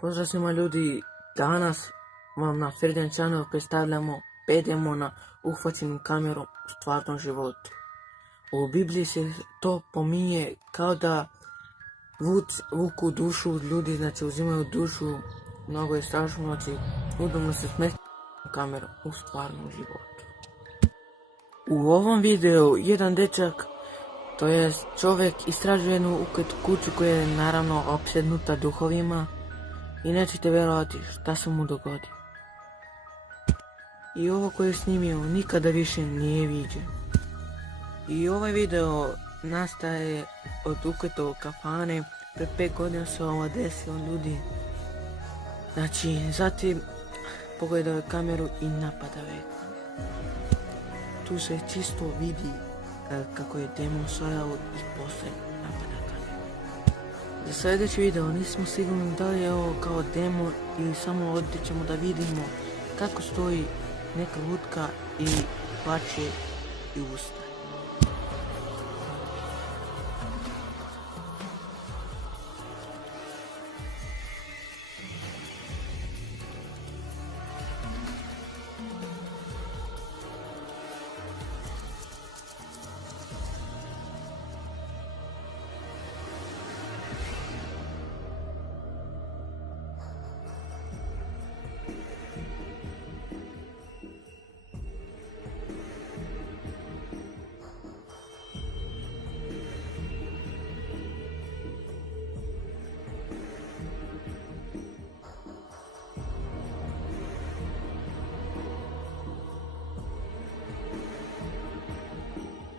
Pozdrav svima ljudi, danas vam na Ferdinand Channel predstavljamo 5 demona uhvaćenim kamerom u stvarnom životu. U Bibliji se to pominje kao da vuku dušu ljudi, znači uzimaju dušu, mnogo je strašno, znači udobno se smesti kamerom u stvarnom životu. U ovom videu jedan dečak, to je čovjek, istražuje jednu kuću koja je naravno opsjednuta duhovima i nećete vjerovati šta se mu dogodi. I ovo koje je snimio nikada više nije viđen. I ovaj video nastaje od ukleto kafane, pre 5 godina se ovo desilo ljudi. Znači, zatim pogledao kameru i napada veka. Tu se čisto vidi kako je demon stajao i posle napada kameru. Za sljedeći video nismo sigurni da li je ovo kao demon ili samo ovdje ćemo da vidimo kako stoji neka lutka i plače i ustaje.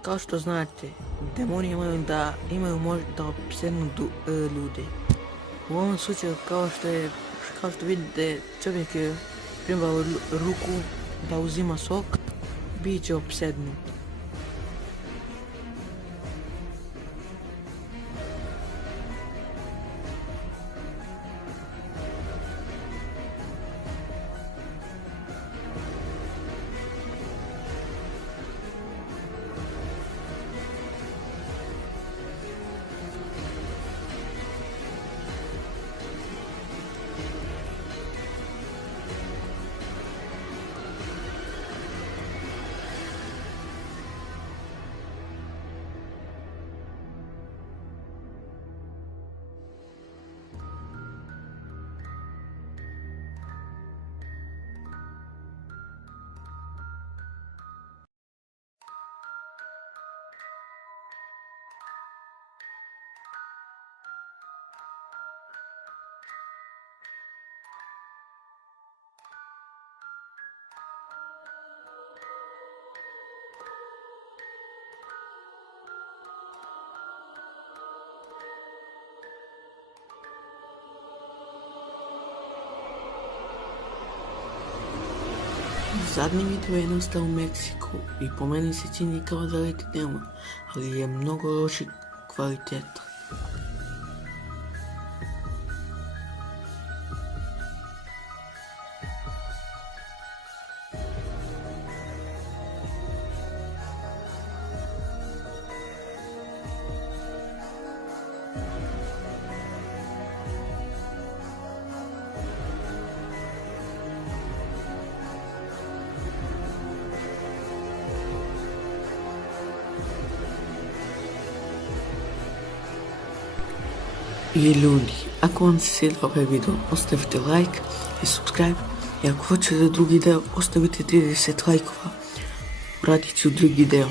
Kao što znate, demoni imaju možda da opsednu ljude. U ovom slučaju, kao što vidite, čovjek je primao ruku da uzima sok, bit će opsednut. Zadnji video je nastao u Meksiku i po meni se čini kao da leti demon, ali je mnogo loših kvaliteta. I ljudi, ako vam se sviđa ovaj video, ostavite like i subscribe, i ako hoćete drugi deo, ostavite 30 lajkova, vratit ću drugi deo.